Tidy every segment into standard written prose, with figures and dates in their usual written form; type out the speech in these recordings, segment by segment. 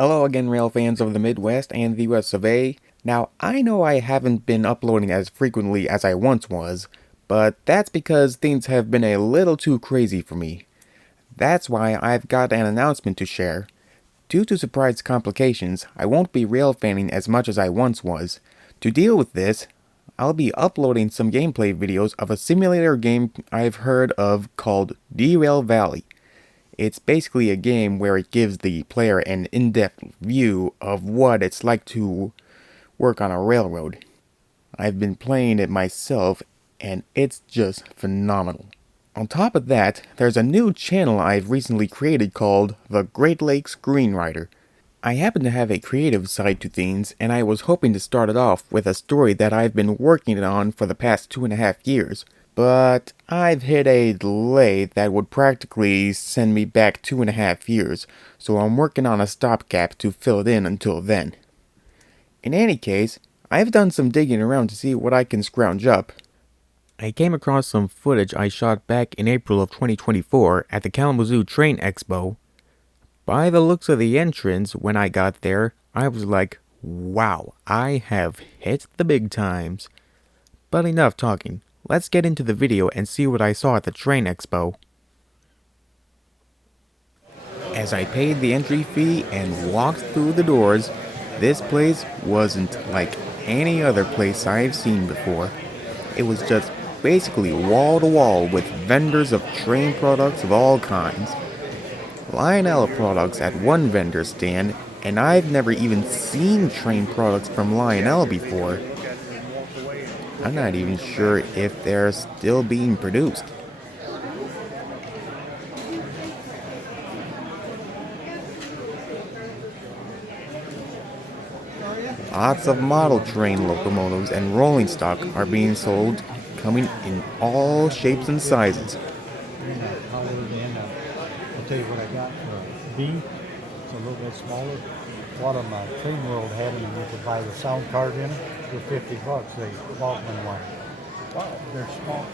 Hello again, rail fans of the Midwest and the US of A. Now, I know I haven't been uploading as frequently as I once was, but that's because things have been a little too crazy for me. That's why I've got an announcement to share. Due to surprise complications, I won't be rail fanning as much as I once was. To deal with this, I'll be uploading some gameplay videos of a simulator game I've heard of called Derail Valley. It's basically a game where it gives the player an in-depth view of what it's like to work on a railroad. I've been playing it myself, and it's just phenomenal. On top of that, there's a new channel I've recently created called the Great Lakes Screenwriter. I happen to have a creative side to things, and I was hoping to start it off with a story that I've been working on for the past 2.5 years. But I've hit a delay that would practically send me back 2.5 years, so I'm working on a stopgap to fill it in until then. In any case, I've done some digging around to see what I can scrounge up. I came across some footage I shot back in April of 2024 at the Kalamazoo Train Expo. By the looks of the entrance when I got there, I was like, wow, I have hit the big times. But enough talking. Let's get into the video and see what I saw at the Train Expo. As I paid the entry fee and walked through the doors, this place wasn't like any other place I've seen before. It was just basically wall to wall with vendors of train products of all kinds. Lionel products at one vendor stand, and I've never even seen train products from Lionel before. I'm not even sure if they're still being produced. Lots of model train locomotives and rolling stock are being sold, coming in all shapes and sizes. I'll tell you what I got for B. It's a little bit smaller. What Train World had them, you could buy the sound card in for $50. They Walkman one. Wow, they're small.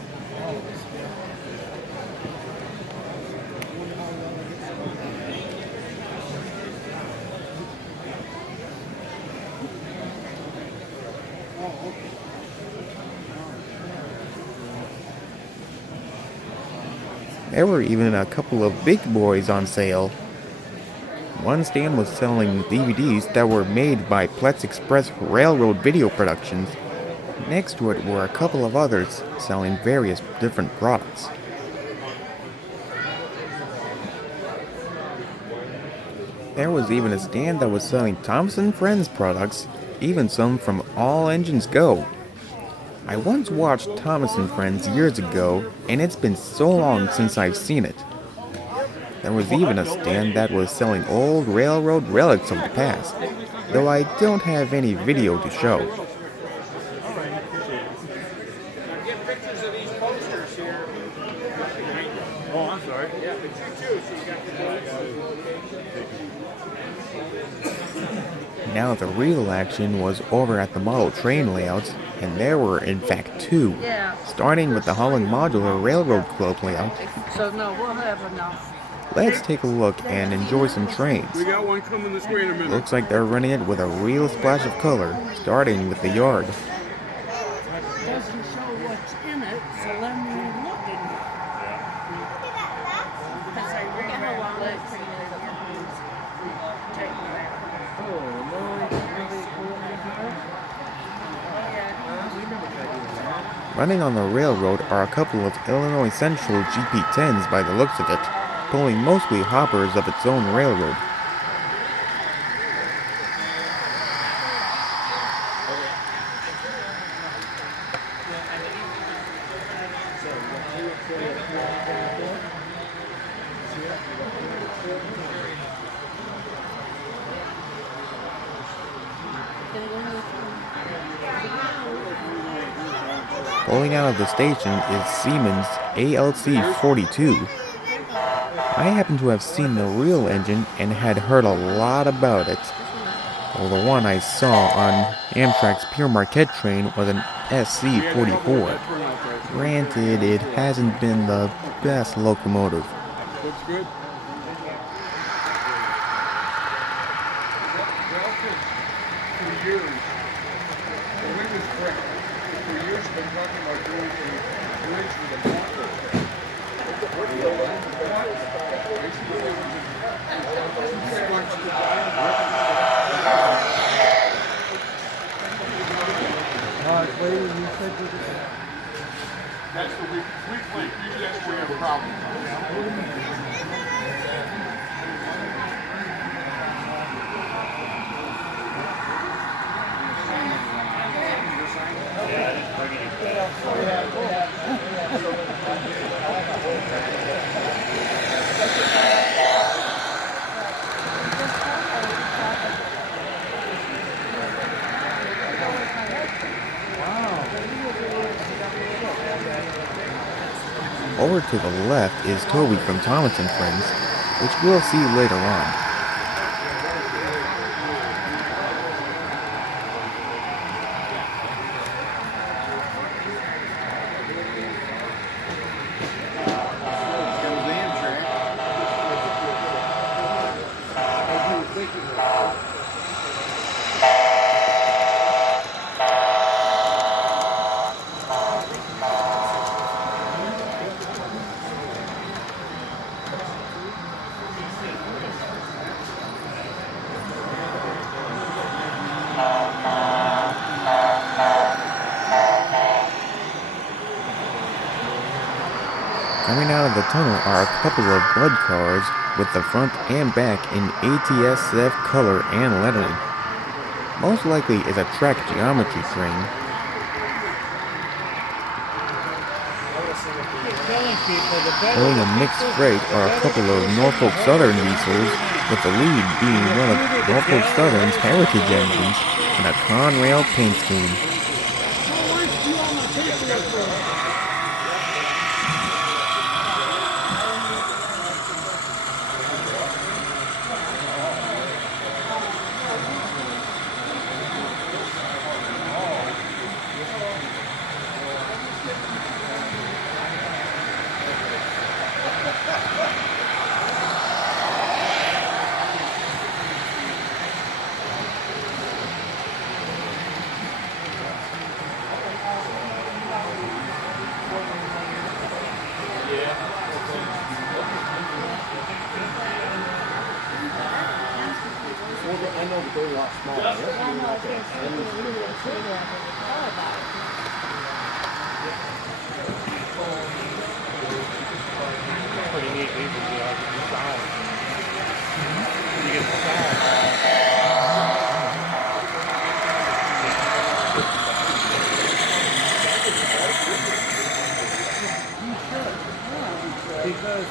There were even a couple of big boys on sale. One stand was selling DVDs that were made by Plex Express Railroad Video Productions. Next to it were a couple of others selling various different products. There was even a stand that was selling Thomas & Friends products, even some from All Engines Go. I once watched Thomas & Friends years ago, and it's been so long since I've seen it. There was even a stand that was selling old railroad relics of the past, though I don't have any video to show. Now the real action was over at the model train layouts, and there were in fact two, starting with the Holland Modular Railroad Club layout. So no, we'll have enough. Let's take a look and enjoy some trains. We got one coming this way in a minute. Looks like they're running it with a real splash of color, starting with the yard. It doesn't show what's in it, so let me look at it. Because I read it. Running on the railroad are a couple of Illinois Central GP10s by the looks of it, pulling mostly hoppers of its own railroad. Pulling out of the station is Siemens ALC 42. I happen to have seen the real engine and had heard a lot about it, while the one I saw on Amtrak's Pure Marquette train was an SC-44. Granted, it hasn't been the best locomotive. Looks good. All right, lady, you said you could. That's the weak link. Usually that's where we have a problem. Over to the left is Toby from Thomas and Friends, which we'll see later on. Coming out of the tunnel are a couple of Bud cars with the front and back in ATSF color and lettering. Most likely is a track geometry train. Pulling a mixed freight are a couple of Norfolk Southern diesels, with the lead being one of Norfolk Southern's heritage engines and a Conrail paint scheme. Pretty neat. These are the sound. You get the sound. Because,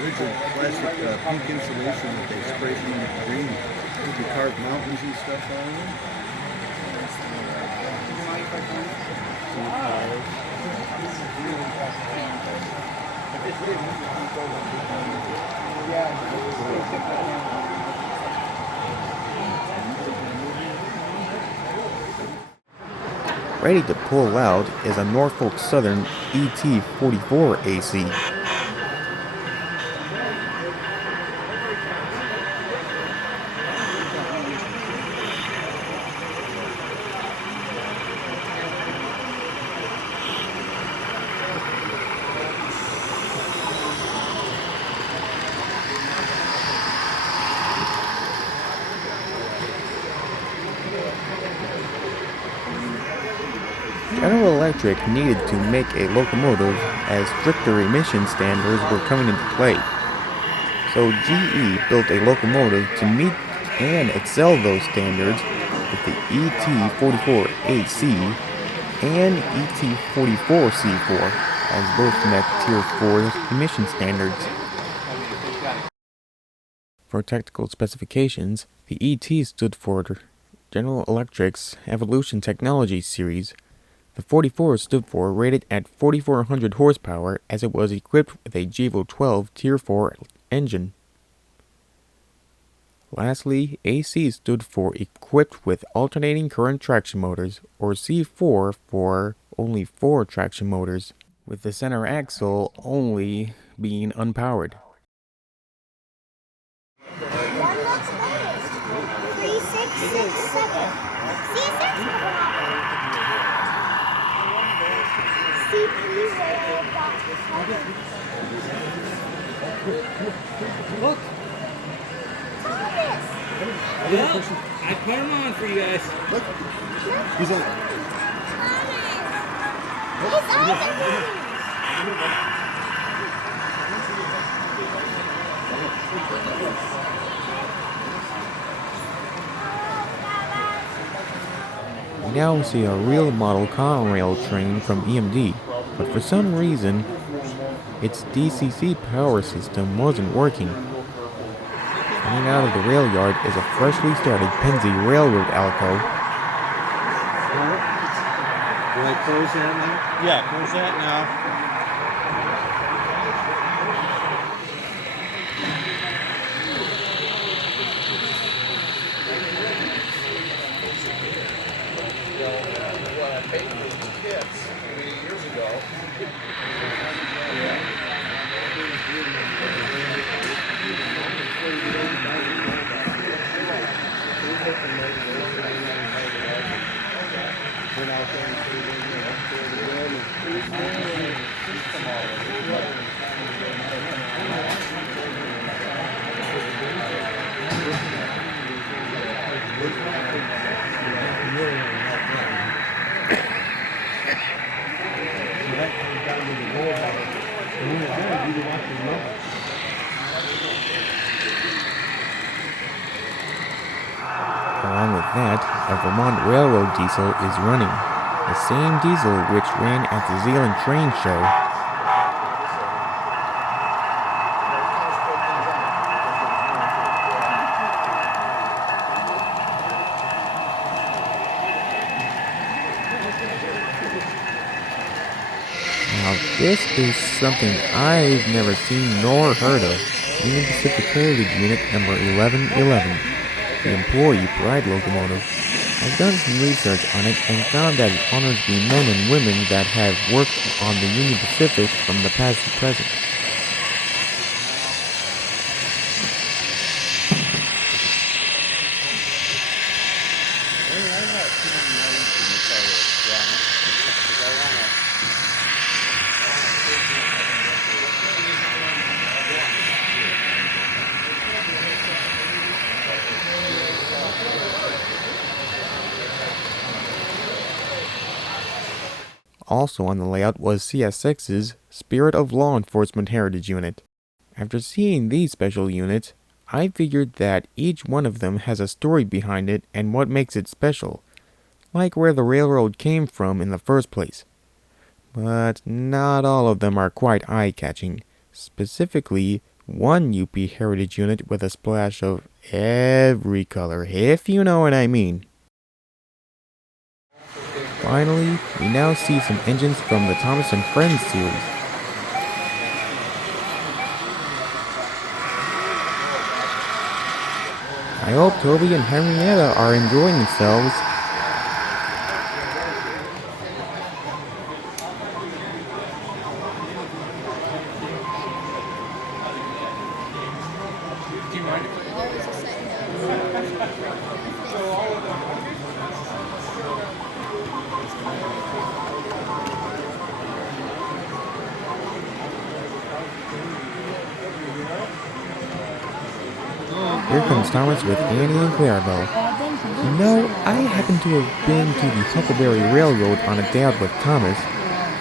Rigid plastic pink insulation that they spray paint green. You carve mountains and stuff on them. Ready to pull out is a Norfolk Southern ET44 AC. General Electric needed to make a locomotive as stricter emission standards were coming into play. So GE built a locomotive to meet and excel those standards with the ET44AC and ET44C4 as both met Tier 4 emission standards. For technical specifications, the ET stood for General Electric's Evolution Technology Series. The 44 stood for rated at 4,400 horsepower as it was equipped with a GEVO 12 Tier 4 engine. Lastly, AC stood for equipped with alternating current traction motors, or C4 for only 4 traction motors, with the center axle only being unpowered. Look. Well, I put them on for you guys. Look. He's on. We now see a real model Conrail train from EMD, but for some reason, its DCC power system wasn't working. Coming out of the rail yard is a freshly started Pennsy Railroad Alco. Do I close that now? Yeah, close that now. Along with that, a Vermont Railroad diesel is running. The same diesel which ran at the Zealand Train Show. Now this is something I've never seen nor heard of. Union Pacific Heritage Unit number 1111. The Employee Pride Locomotive. I've done some research on it and found that it honors the men and women that have worked on the Union Pacific from the past to present. Also on the layout was CS6's Spirit of Law Enforcement Heritage Unit. After seeing these special units, I figured that each one of them has a story behind it and what makes it special, like where the railroad came from in the first place. But not all of them are quite eye-catching, specifically one UP Heritage Unit with a splash of every color, if you know what I mean. Finally, we now see some engines from the Thomas and Friends series. I hope Toby and Henrietta are enjoying themselves. Here comes Thomas with Annie and Clarabelle. You know, I happened to have been to the Huckleberry Railroad on a day out with Thomas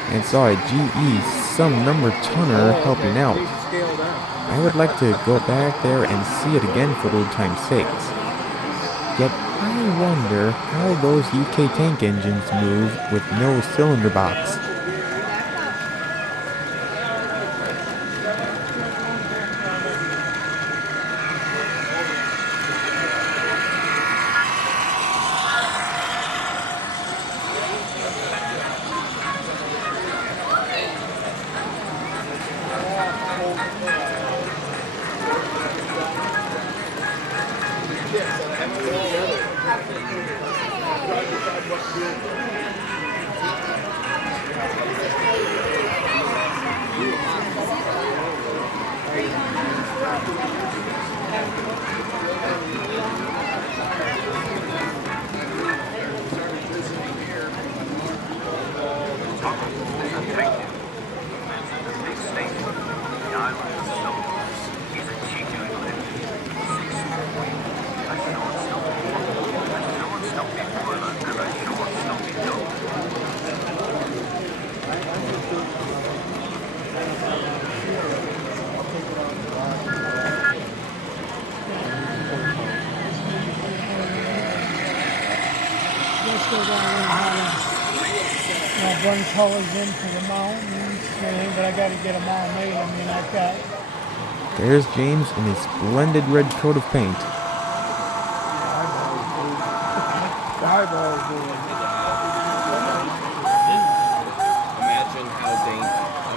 and saw a GE some number tonner helping out. I would like to go back there and see it again for old time's sakes. Yet I wonder how those UK tank engines move with no cylinder box. Just go down there and run colors into the mountains, but I got to get them all made. I mean, I've got There's James in his splendid red coat of paint.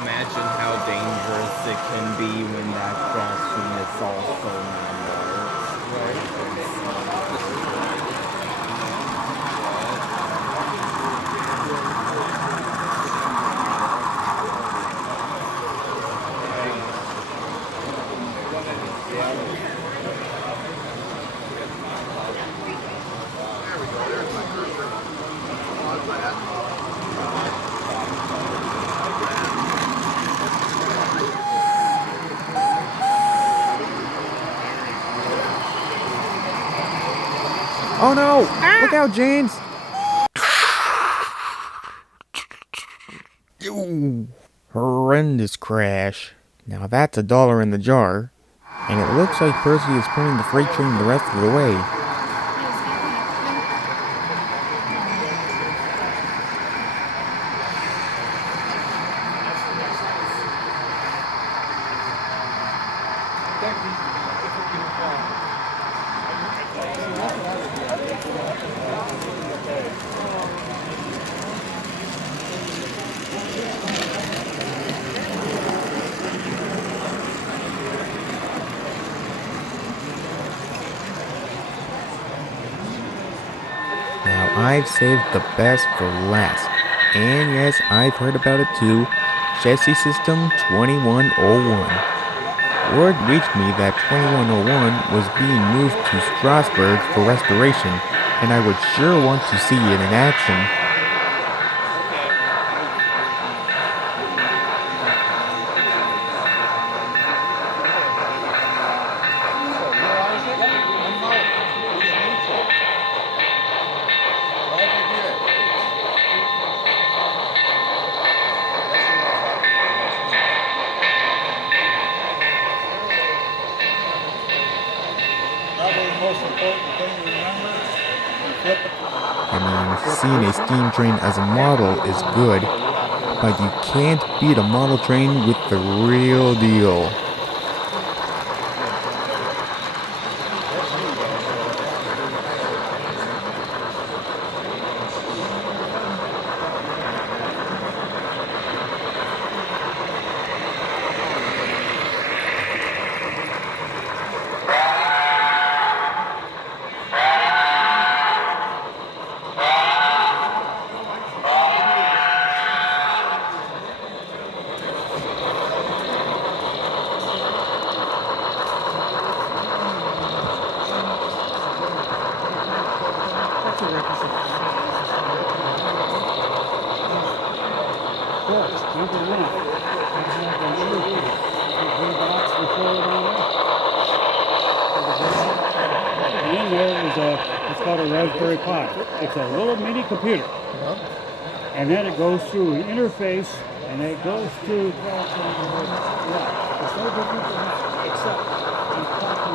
Imagine how dangerous it can be when that crossing is also Oh no! Look out, James! Ooh, horrendous crash. Now that's $1 in the jar. And it looks like Percy is pulling the freight train the rest of the way. Now I've saved the best for last. And yes, I've heard about it too. Chassis System 2101. Word reached me that 2101 was being moved to Strasbourg for restoration, and I would sure want to see it in action. Seeing a steam train as a model is good, but you can't beat a model train with the real deal. Raspberry Pi. It's a little mini computer. And then it goes through an interface, and it goes through, yeah, it's no different than that, except I'm talking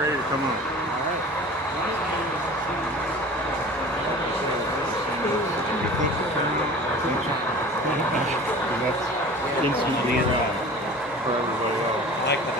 Ready to come on. that's instantly around for everybody else. I like that.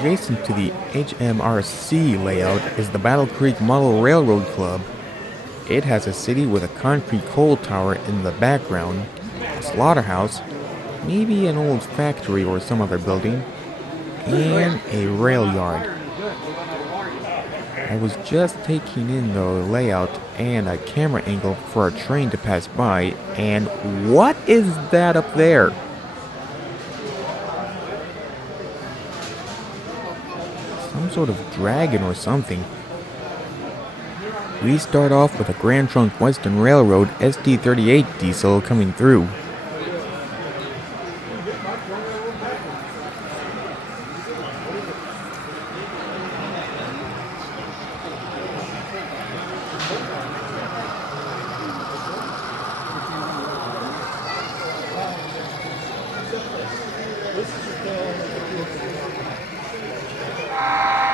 Adjacent to the HMRC layout is the Battle Creek Model Railroad Club. It has a city with a concrete coal tower in the background, a slaughterhouse, maybe an old factory or some other building, and a rail yard. I was just taking in the layout and a camera angle for a train to pass by, and what is that up there? Some sort of dragon or something. We start off with a Grand Trunk Western Railroad ST38 diesel coming through.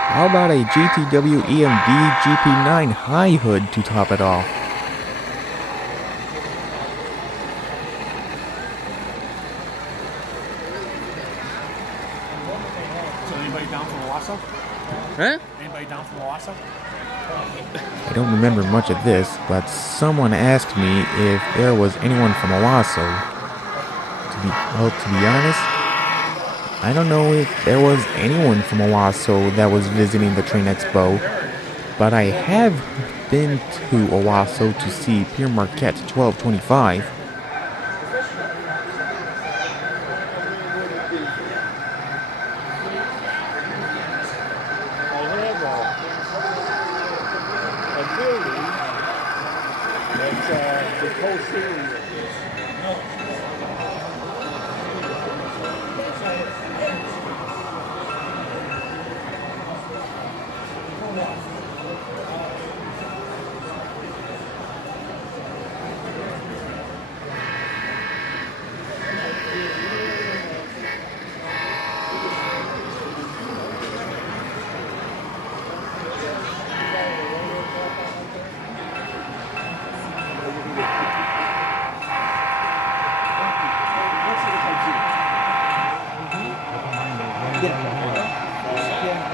How about a GTW EMD GP9 high hood to top it off? So anybody down from Owasso? Huh? Anybody down from Owasso? I don't remember much of this, but someone asked me if there was anyone from Owasso. To be honest, I don't know if there was anyone from Owasso that was visiting the Train Expo, but I have been to Owasso to see Pier Marquette 1225.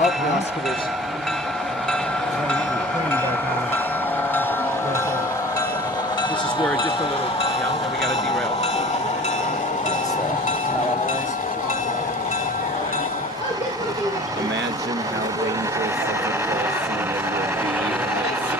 Up Oscars. This is where just a little, yeah, we gotta derail. Imagine how dangerous such a crossing would be when it's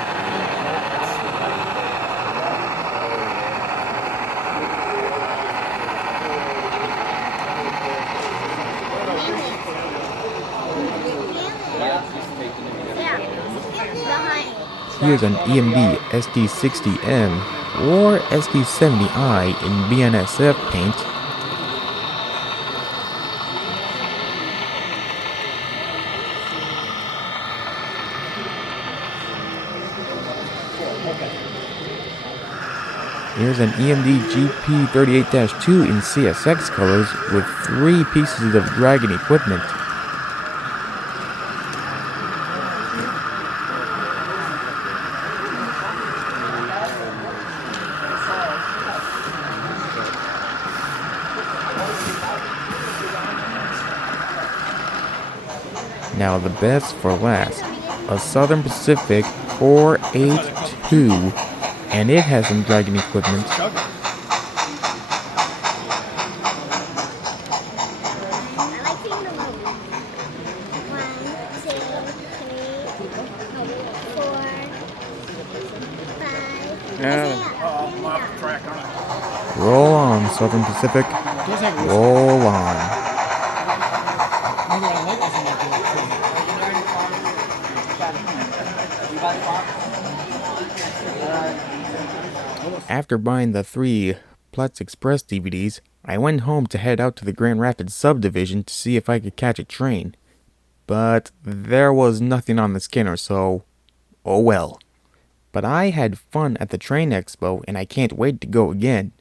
Here's an EMD SD60M or SD70i in BNSF paint. Here's an EMD GP38-2 in CSX colors with 3 pieces of Dragon equipment. Now the best for last, a Southern Pacific 482, and it has some Dragon equipment. Roll on, Southern Pacific. Roll on. After buying the 3 Platts Express DVDs, I went home to head out to the Grand Rapids subdivision to see if I could catch a train. But there was nothing on the scanner, so oh well. But I had fun at the train expo and I can't wait to go again.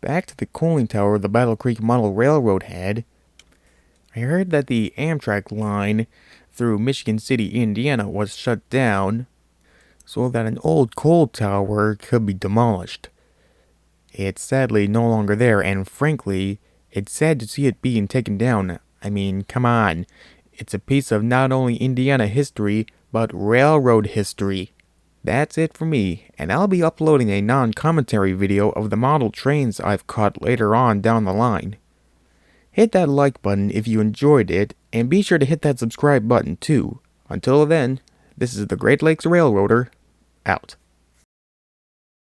Back to the cooling tower the Battle Creek Model Railroad had. I heard that the Amtrak line through Michigan City, Indiana was shut down so that an old coal tower could be demolished. It's sadly no longer there, and frankly, it's sad to see it being taken down. I mean, come on. It's a piece of not only Indiana history, but railroad history. That's it for me, and I'll be uploading a non-commentary video of the model trains I've caught later on down the line. Hit that like button if you enjoyed it, and be sure to hit that subscribe button too. Until then, this is the Great Lakes Railroader, out.